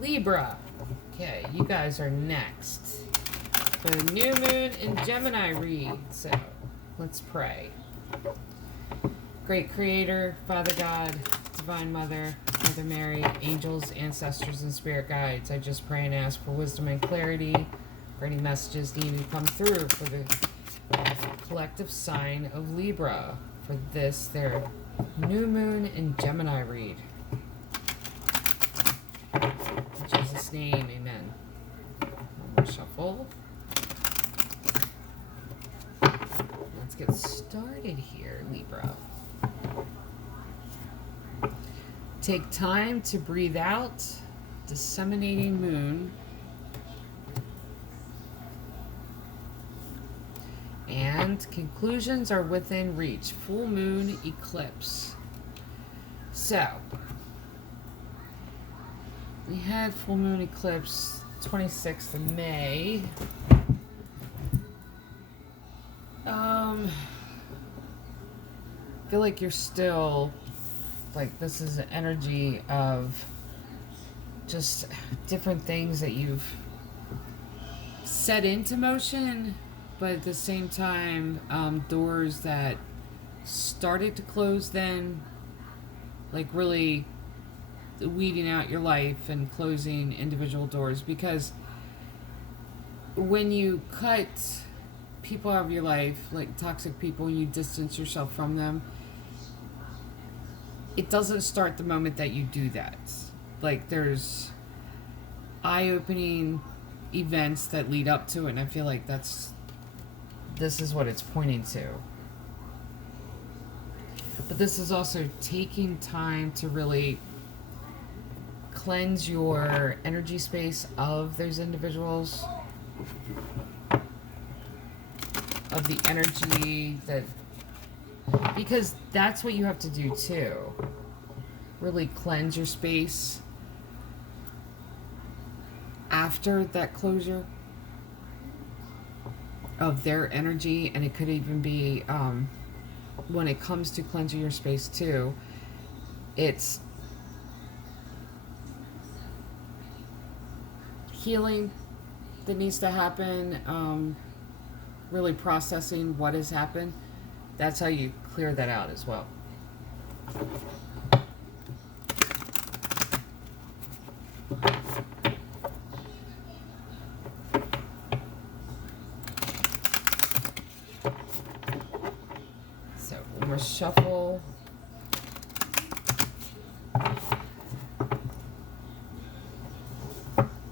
Libra. Okay, you guys are next. The new moon in Gemini read. So, let's pray. Great Creator, Father God, Divine Mother, Mother Mary, angels, ancestors, and spirit guides, I just pray and ask for wisdom and clarity for any messages needed to come through for the collective sign of Libra for this, their new moon in Gemini read. In Jesus' name, amen. One more shuffle. Let's get started here, Libra. Take time to breathe out, disseminating moon. And conclusions are within reach. Full moon eclipse. So, we had full moon eclipse 26th of May. I feel like you're still, like, this is an energy of just different things that you've set into motion, but at the same time, doors that started to close then, like really weeding out your life and closing individual doors, because when you cut people out of your life, like toxic people, and you distance yourself from them, it doesn't start the moment that you do that. Like, there's eye-opening events that lead up to it, and I feel like this is what it's pointing to. But this is also taking time to really cleanse your energy space of those individuals, of the energy that, because that's what you have to do too. Really cleanse your space after that closure of their energy. And it could even be, when it comes to cleansing your space too, it's healing that needs to happen, really processing what has happened. That's how you clear that out as well. So one more shuffle.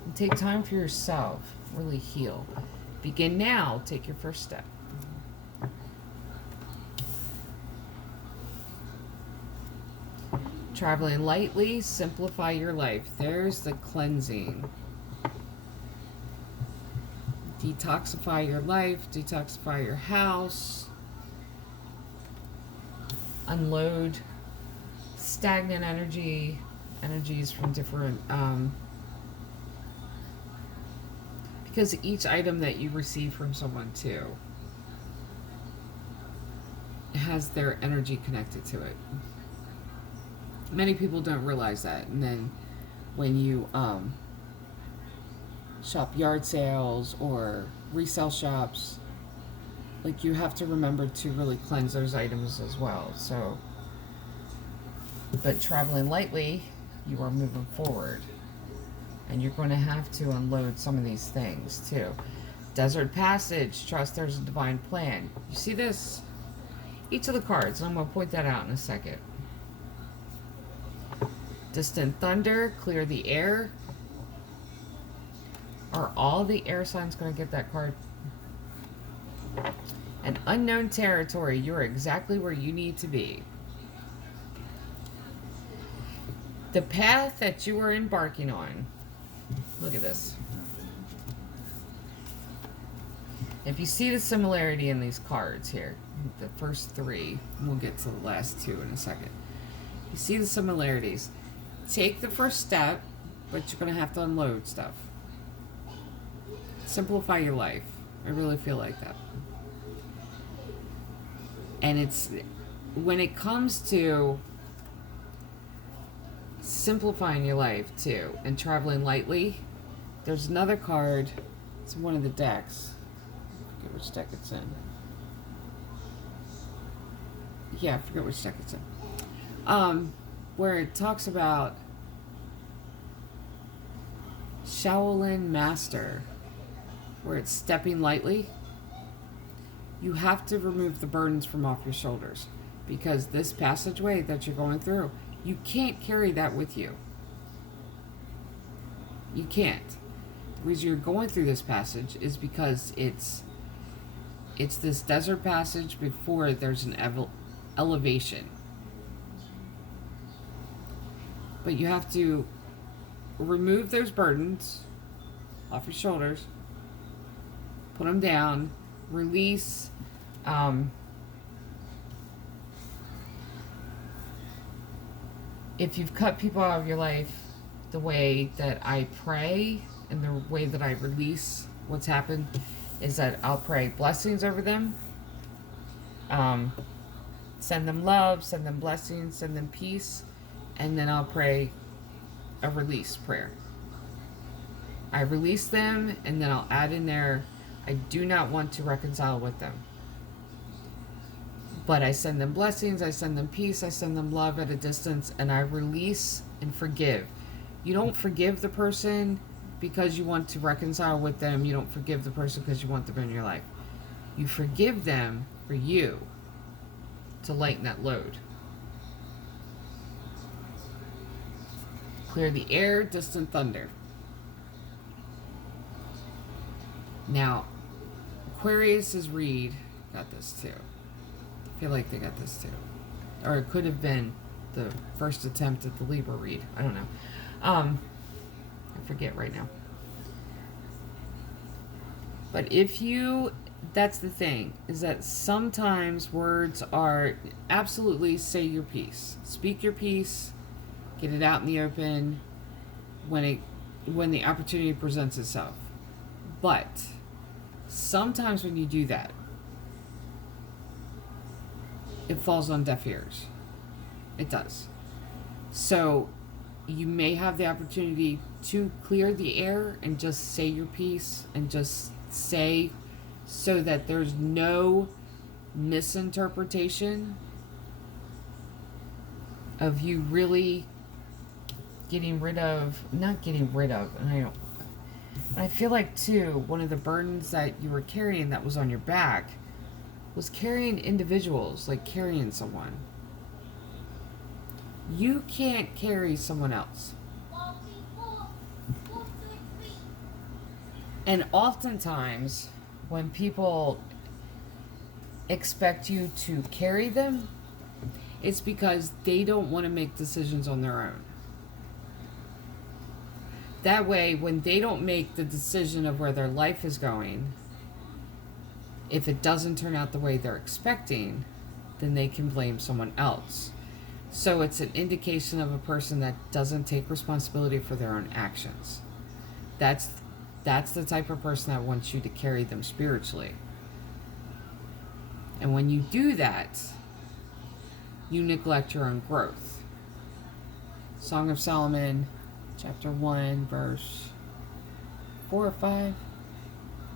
And take time for yourself. Really heal. Begin now. Take your first step. Traveling lightly, simplify your life. There's the cleansing. Detoxify your life, detoxify your house. Unload stagnant energies from different, because each item that you receive from someone too has their energy connected to it. Many people don't realize that, and then when you shop yard sales or resale shops, like, you have to remember to really cleanse those items as well. So, but traveling lightly, you are moving forward, and you're going to have to unload some of these things too. Desert passage, trust there's a divine plan. You see this? Each of the cards, and I'm going to point that out in a second. Distant thunder, clear the air. Are all the air signs going to get that card? An unknown territory, you're exactly where you need to be. The path that you are embarking on. Look at this. If you see the similarity in these cards here, the first three, we'll get to the last two in a second. You see the similarities. Take the first step, but you're going to have to unload stuff. Simplify your life. I really feel like that. And it's, when it comes to simplifying your life too and traveling lightly. There's another card. It's one of the decks. I forget which deck it's in. Yeah, I forget which deck it's in. Where it talks about Shaolin Master, where it's stepping lightly. You have to remove the burdens from off your shoulders, because this passageway that you're going through, you can't carry that with you. You can't. The reason you're going through this passage is because it's this desert passage before there's an elevation. But you have to remove those burdens off your shoulders, put them down, release. If you've cut people out of your life, the way that I pray and the way that I release what's happened is that I'll pray blessings over them, send them love, send them blessings, send them peace, and then I'll pray a release prayer. I release them, and then I'll add in there, I do not want to reconcile with them. But I send them blessings, I send them peace, I send them love at a distance, and I release and forgive. You don't forgive the person because you want to reconcile with them. You don't forgive the person because you want them in your life. You forgive them for you, to lighten that load. Clear the air, distant thunder. Now, Aquarius's read got this too. I feel like they got this too. Or it could have been the first attempt at the Libra read. I don't know. I forget right now. But that's the thing, is that sometimes words are absolutely say your piece. Speak your piece. Get it out in the open when the opportunity presents itself. But sometimes when you do that, it falls on deaf ears. It does. So you may have the opportunity to clear the air and just say your piece and just say, so that there's no misinterpretation of you really not getting rid of, and I feel like too, one of the burdens that you were carrying that was on your back was carrying individuals, like carrying someone. You can't carry someone else. And oftentimes, when people expect you to carry them, it's because they don't want to make decisions on their own. That way, when they don't make the decision of where their life is going, if it doesn't turn out the way they're expecting, then they can blame someone else. So it's an indication of a person that doesn't take responsibility for their own actions. That's the type of person that wants you to carry them spiritually. And when you do that, you neglect your own growth. Song of Solomon, chapter 1, verse 4 or 5.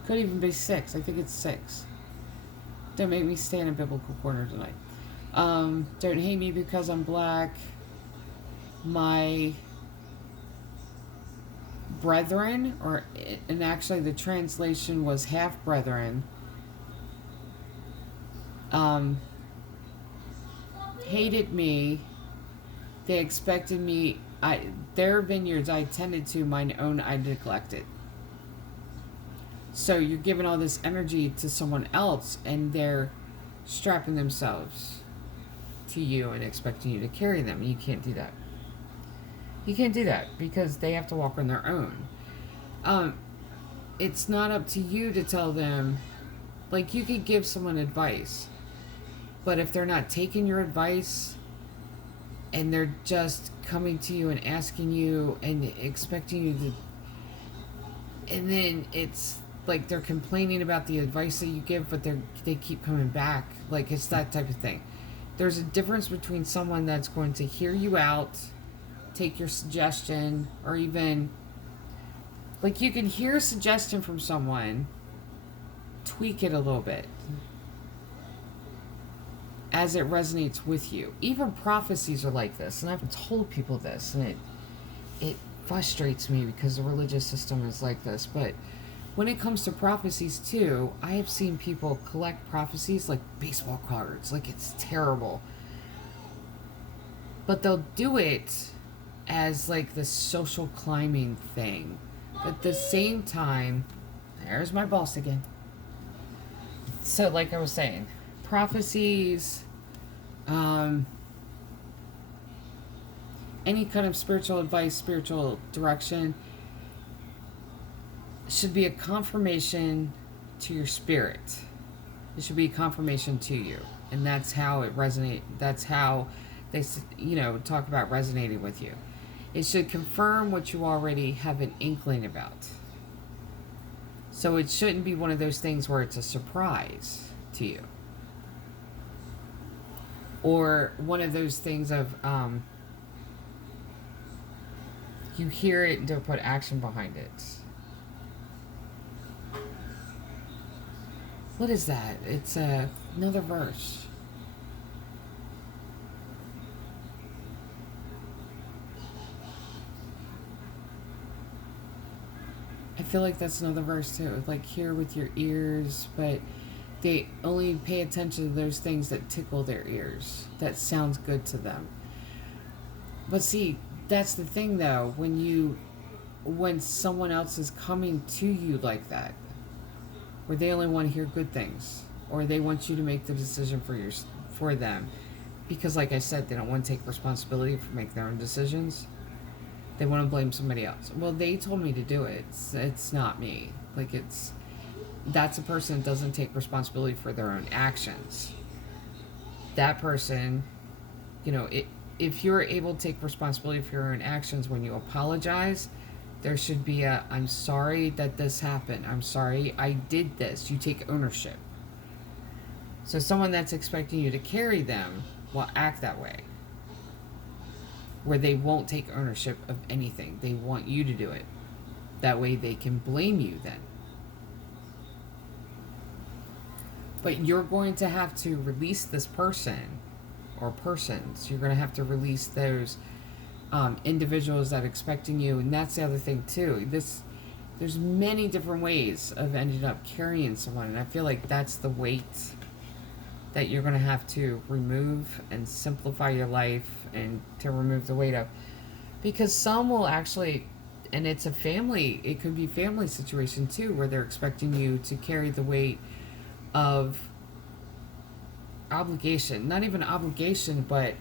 Could even be 6. I think it's 6. Don't make me stand in biblical corner tonight. Don't hate me because I'm black. My brethren, and actually the translation was half brethren, hated me. They expected me. Their vineyards I tended to, mine own I neglected. So you're giving all this energy to someone else, and they're strapping themselves to you and expecting you to carry them. You can't do that. You can't do that because they have to walk on their own. It's not up to you to tell them. Like, you could give someone advice, but if they're not taking your advice and they're just coming to you and asking you and expecting you to, and then it's like they're complaining about the advice that you give, but they keep coming back. Like, it's that type of thing. There's a difference between someone that's going to hear you out take your suggestion, or even like you can hear a suggestion from someone, tweak it a little bit as it resonates with you. Even prophecies are like this, and I've told people this, and it frustrates me because the religious system is like this. But when it comes to prophecies too, I have seen people collect prophecies like baseball cards, like it's terrible. But they'll do it as like this social climbing thing. At the same time, there's my boss again. So like I was saying, prophecies, any kind of spiritual advice, spiritual direction should be a confirmation to your spirit. It should be a confirmation to you. And that's how it resonates. That's how they, talk about resonating with you. It should confirm what you already have an inkling about. So it shouldn't be one of those things where it's a surprise to you. Or one of those things of, you hear it and don't put action behind it. What is that? It's another verse. I feel like that's another verse too. Like, hear with your ears, but they only pay attention to those things that tickle their ears. That sounds good to them. But see, that's the thing though, when someone else is coming to you like that, where they only want to hear good things, or they want you to make the decision for them, because like I said, they don't want to take responsibility for making their own decisions. They want to blame somebody else. Well, they told me to do it. It's not me. Like, that's a person that doesn't take responsibility for their own actions. That person, if you're able to take responsibility for your own actions when you apologize, there should be I'm sorry that this happened. I'm sorry I did this. You take ownership. So someone that's expecting you to carry them will act that way, where they won't take ownership of anything. They want you to do it. That way they can blame you then. But you're going to have to release this person or persons. You're going to have to release those individuals that are expecting you. And that's the other thing too. There's many different ways of ending up carrying someone. And I feel like that's the weight that you're going to have to remove and simplify your life, and to remove the weight of. Because some will actually, and it could be family situation too, where they're expecting you to carry the weight of obligation. Not even obligation, but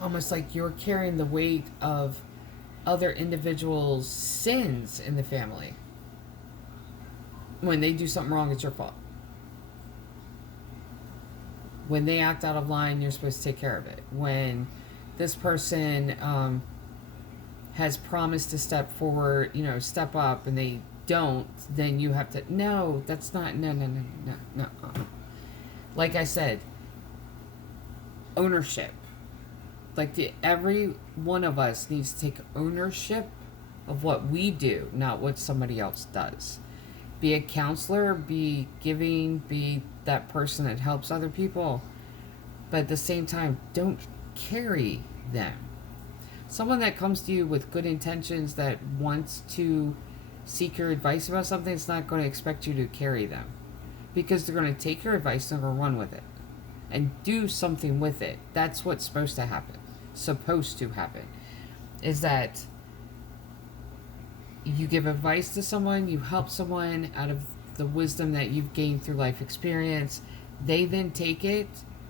almost like you're carrying the weight of other individuals' sins in the family. When they do something wrong, it's your fault. When they act out of line, you're supposed to take care of it. When this person has promised to step forward, step up, and they don't, then you have to, no. Like I said, ownership. Like every one of us needs to take ownership of what we do, not what somebody else does. Be a counselor, be giving, be that person that helps other people. But at the same time, don't carry them. Someone that comes to you with good intentions, that wants to seek your advice about something, is not going to expect you to carry them. Because they're going to take your advice and they're going to run with it. And do something with it. That's what's supposed to happen. Is that you give advice to someone, you help someone out of the wisdom that you've gained through life experience. They then take it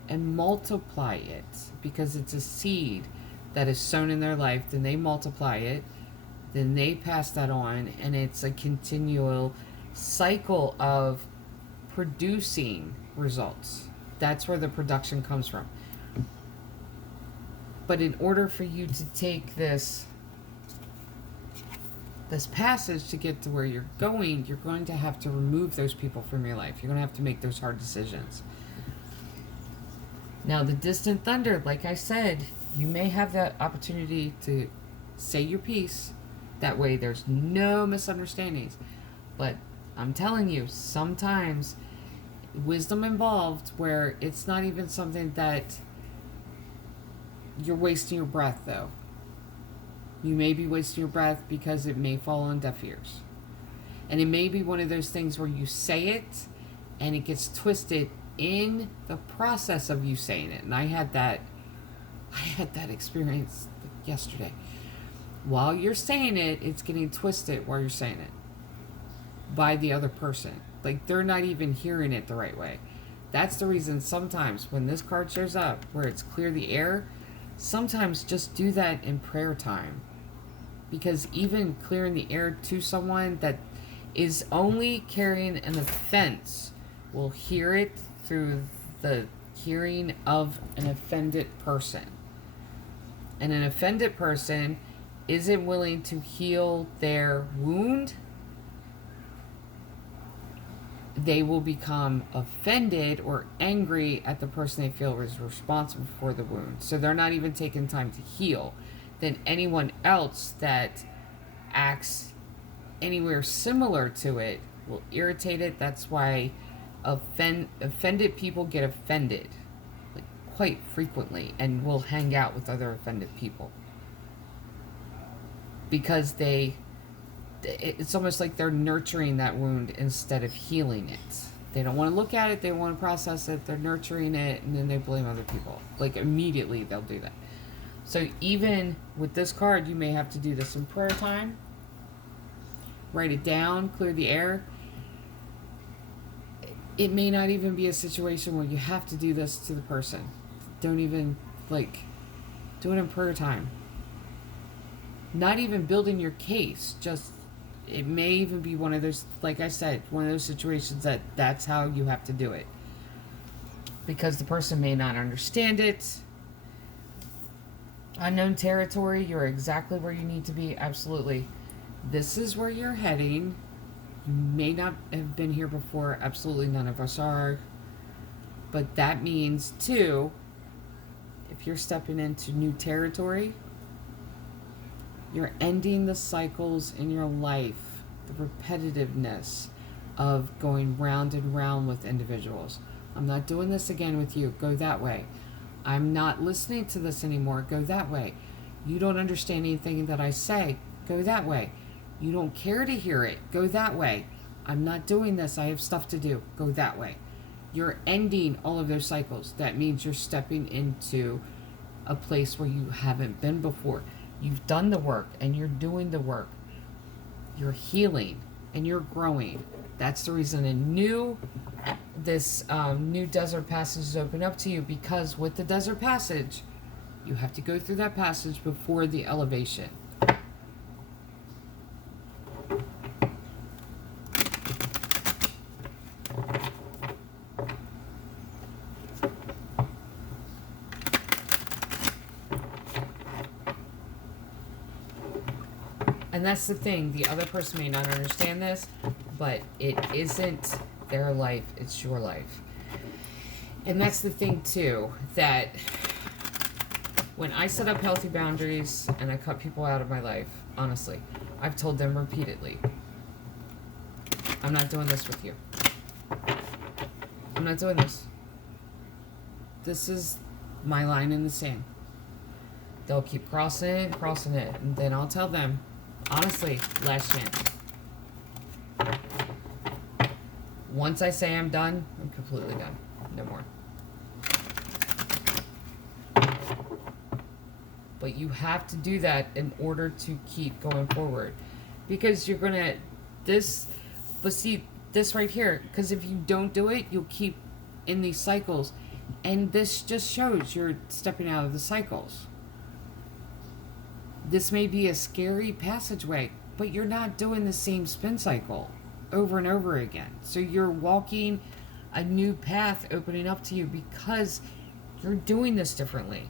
and multiply it, because it's a seed that is sown in their life. Then they multiply it, then they pass that on, and it's a continual cycle of producing results. That's where the production comes from. But in order for you to take this passage to get to where you're going to have to remove those people from your life. You're going to have to make those hard decisions. Now, the distant thunder, like I said, You may have that opportunity to say your piece. That way there's no misunderstandings. But I'm telling you, sometimes wisdom involved where it's not even something that you're wasting your breath, though. You may be wasting your breath because it may fall on deaf ears. And it may be one of those things where you say it and it gets twisted in the process of you saying it. And I had that experience yesterday. While you're saying it, it's getting twisted while you're saying it by the other person. Like, they're not even hearing it the right way. That's the reason sometimes when this card shows up where it's clear the air, sometimes just do that in prayer time. Because even clearing the air to someone that is only carrying an offense will hear it through the hearing of an offended person. And an offended person isn't willing to heal their wound. They will become offended or angry at the person they feel is responsible for the wound. So they're not even taking time to heal. Then anyone else that acts anywhere similar to it will irritate it. That's why offended people get offended, like, quite frequently, and will hang out with other offended people. Because it's almost like they're nurturing that wound instead of healing it. They don't want to look at it, they don't want to process it, they're nurturing it, and then they blame other people. Like, immediately they'll do that. So even with this card, you may have to do this in prayer time. Write it down, clear the air. It may not even be a situation where you have to do this to the person. Don't even, do it in prayer time. Not even building your case, just, it may even be one of those, like I said, one of those situations that's how you have to do it. Because the person may not understand it. Unknown territory, you're exactly where you need to be, absolutely. This is where you're heading. You may not have been here before, absolutely none of us are. But that means, too, if you're stepping into new territory, you're ending the cycles in your life, the repetitiveness of going round and round with individuals. I'm not doing this again with you, go that way. I'm not listening to this anymore, go that way. You don't understand anything that I say, go that way. You don't care to hear it, go that way. I'm not doing this, I have stuff to do, go that way. You're ending all of those cycles. That means you're stepping into a place where you haven't been before. You've done the work and you're doing the work. You're healing and you're growing. That's the reason this new desert passage is open up to you, because with the desert passage, you have to go through that passage before the elevation. And that's the thing, the other person may not understand this, but it isn't their life, it's your life. And that's the thing too, that when I set up healthy boundaries and I cut people out of my life, honestly, I've told them repeatedly, I'm not doing this with you. I'm not doing this. This is my line in the sand. They'll keep crossing it, and then I'll tell them, honestly, last chance. Once I say I'm done, I'm completely done. No more. But you have to do that in order to keep going forward. Because you're gonna, this right here, because if you don't do it, you'll keep in these cycles. And this just shows you're stepping out of the cycles. This may be a scary passageway, but you're not doing the same spin cycle over and over again. So you're walking a new path opening up to you because you're doing this differently.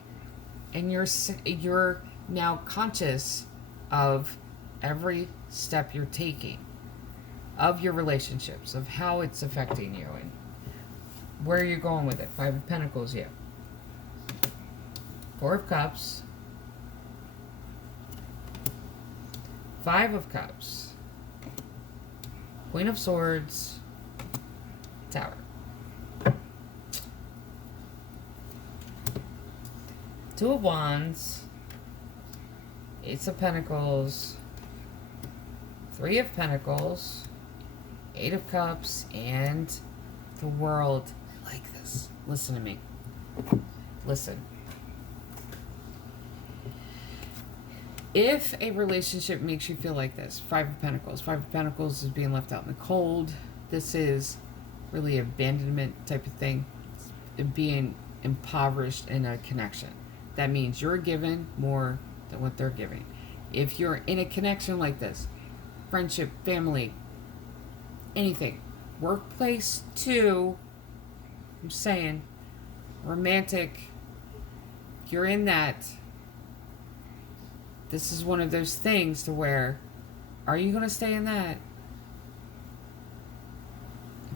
And you're now conscious of every step you're taking, of your relationships, of how it's affecting you, and where you're going with it. Five of Pentacles, yeah. Four of Cups, Five of Cups, Queen of Swords, Tower. Two of Wands, Ace of Pentacles, Three of Pentacles, Eight of Cups, and the World. I like this. Listen to me. Listen. If a relationship makes you feel like this, Five of Pentacles. Five of Pentacles is being left out in the cold. This is really abandonment type of thing. Being impoverished in a connection. That means you're given more than what they're giving. If you're in a connection like this, friendship, family, anything, workplace too, I'm saying, romantic, if you're in that, this is one of those things to where, are you going to stay in that?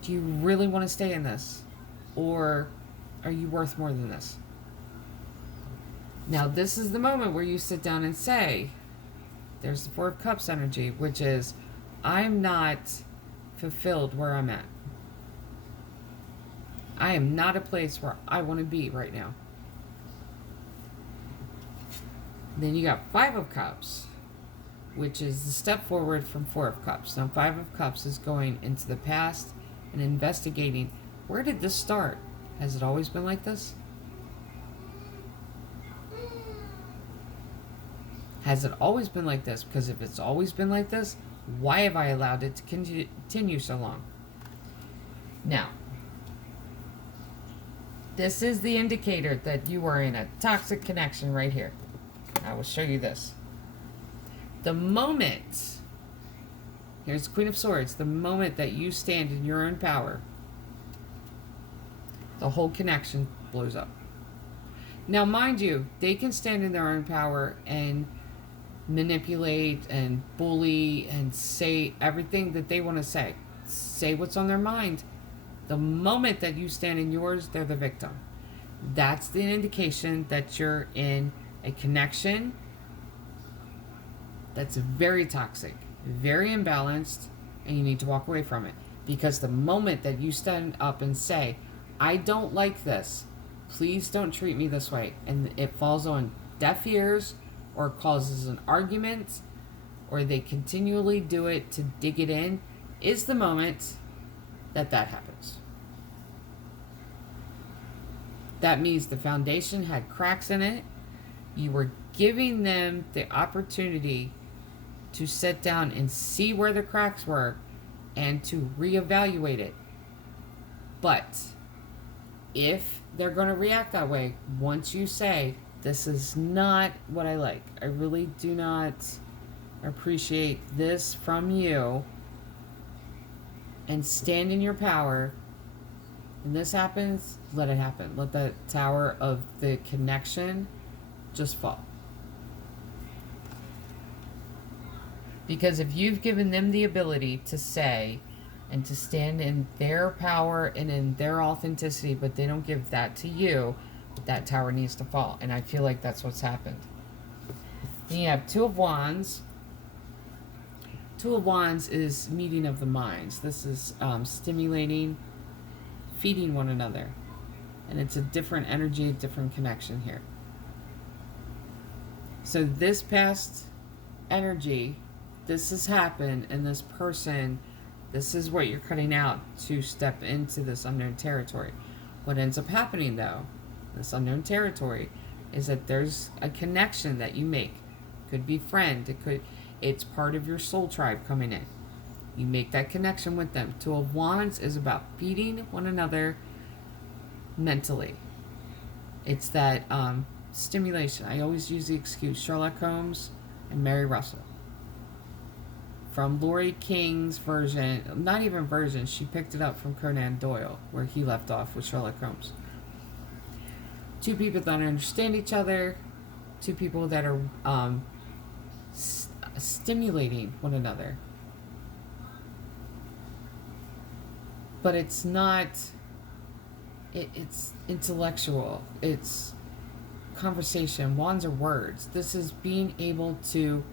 Do you really want to stay in this? Or are you worth more than this? Now, this is the moment where you sit down and say, there's the Four of Cups energy, which is, I'm not fulfilled where I'm at. I am not a place where I want to be right now. Then you got Five of Cups, which is the step forward from Four of Cups. Now, Five of Cups is going into the past and investigating, where did this start? Has it always been like this? Has it always been like this? Because if it's always been like this, why have I allowed it to continue so long? Now, this is the indicator that you are in a toxic connection right here. I will show you this. The moment, here's the Queen of Swords, the moment that you stand in your own power, the whole connection blows up. Now, mind you, they can stand in their own power and manipulate and bully and say everything that they want to say what's on their mind. The moment that you stand in yours, they're the victim. That's the indication that you're in a connection that's very toxic, very imbalanced, and you need to walk away from it. Because the moment that you stand up and say, I don't like this, please don't treat me this way, and it falls on deaf ears, or causes an argument, or they continually do it to dig it in, is the moment that happens. That means the foundation had cracks in it. You were giving them the opportunity to sit down and see where the cracks were and to reevaluate it. But if they're going to react that way, once you say, this is not what I like, I really do not appreciate this from you, and stand in your power, and this happens, let it happen. Let the tower of the connection just fall. Because if you've given them the ability to say and to stand in their power and in their authenticity, but they don't give that to you, that tower needs to fall. And I feel like that's what's happened. Then you have Two of Wands. Two of Wands is meeting of the minds. This is stimulating, feeding one another. And it's a different energy, a different connection here. So this past energy, this has happened, and this person, this is what you're cutting out to step into this unknown territory. What ends up happening, though, this unknown territory, is that there's a connection that you make. Could be friend, it's part of your soul tribe coming in. You make that connection with them. Two of Wands is about feeding one another mentally. It's that stimulation. I always use the excuse Sherlock Holmes and Mary Russell. From Lori King's version, not even version, she picked it up from Conan Doyle, where he left off with Sherlock Holmes. Two people that understand each other, two people that are stimulating one another. But it's not, it's intellectual, it's conversation. Wands are words. This is being able to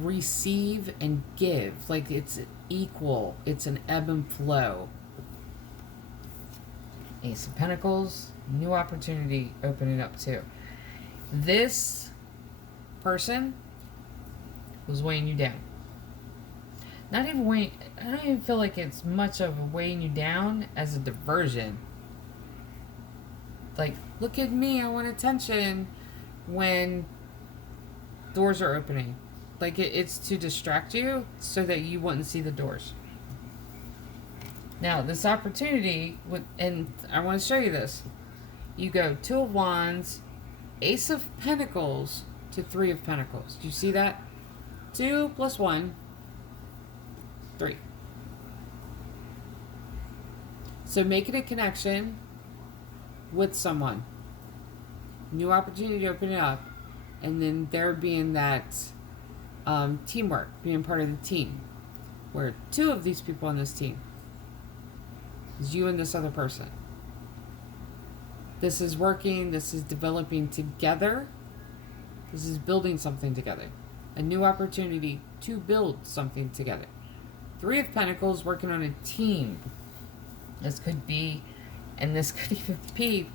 receive and give. Like, it's equal. It's an ebb and flow. Ace of Pentacles. New opportunity opening up too. This person was weighing you down. Not even weighing... I don't even feel like it's much of a weighing you down as a diversion. Like, look at me, I want attention, when doors are opening. Like, it's to distract you so that you wouldn't see the doors. Now, this opportunity, and I want to show you this. You go 2 of Wands, Ace of Pentacles to 3 of Pentacles. Do you see that? 2 plus 1, 3. So making a connection with someone. New opportunity opening up. And then there being that teamwork, being part of the team. Where 2 of these people on this team is you and this other person. This is working. This is developing together. This is building something together. A new opportunity to build something together. 3 of Pentacles working on a team. This could be, and this could even be,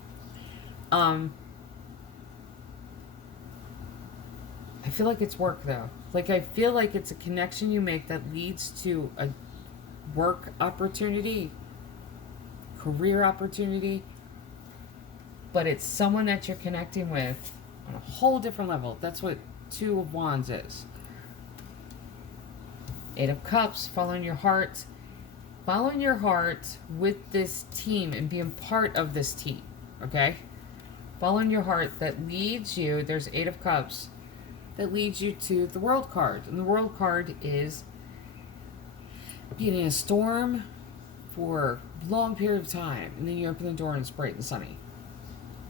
I feel like it's work though. Like, I feel like it's a connection you make that leads to a work opportunity, career opportunity, but it's someone that you're connecting with on a whole different level. That's what 2 of Wands is. 8 of Cups, following your heart. Following your heart with this team and being part of this team, okay? Following your heart that leads you, there's 8 of Cups, that leads you to the World card. And the World card is being in a storm for a long period of time, and then you open the door and it's bright and sunny.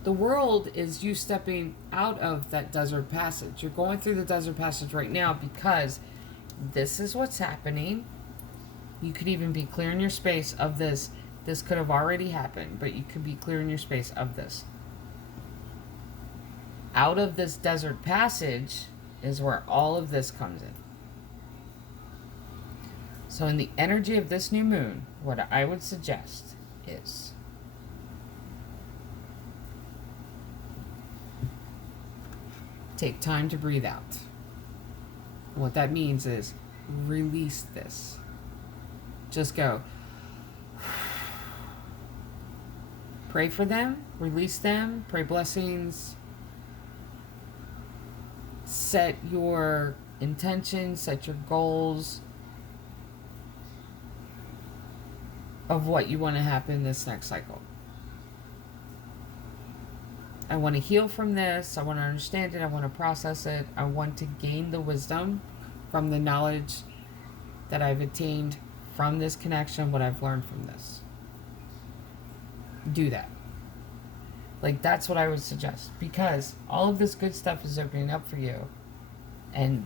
The World is you stepping out of that desert passage. You're going through the desert passage right now because this is what's happening. You could even be clearing your space of this. This could have already happened, but you could be clearing your space of this. Out of this desert passage is where all of this comes in. So in the energy of this new moon, what I would suggest is take time to breathe out. What that means is release this. Just go. Pray for them, release them, pray blessings. Set your intentions, set your goals of what you want to happen this next cycle. I want to heal from this. I want to understand it. I want to process it. I want to gain the wisdom from the knowledge that I've attained from this connection, what I've learned from this. Do that. Like, that's what I would suggest. Because all of this good stuff is opening up for you. And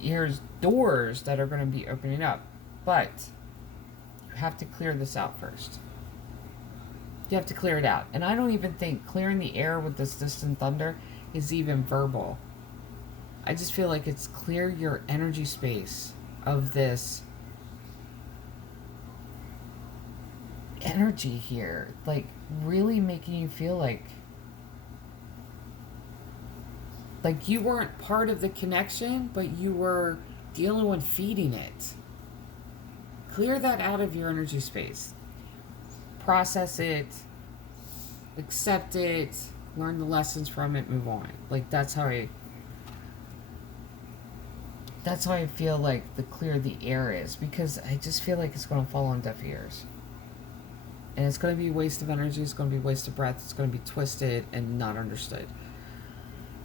here's doors that are going to be opening up. But you have to clear this out first. You have to clear it out. And I don't even think clearing the air with this distant thunder is even verbal. I just feel like it's clear your energy space of this energy here, like really making you feel like you weren't part of the connection, but you were dealing with feeding it. Clear that out of your energy space. Process it, accept it, learn the lessons from it, move on. Like, that's how I feel like the clear the air is, because I just feel like it's going to fall on deaf ears. And it's going to be a waste of energy, it's going to be a waste of breath, it's going to be twisted and not understood.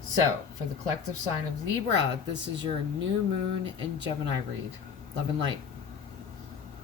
So, for the collective sign of Libra, this is your new moon and Gemini read. Love and light.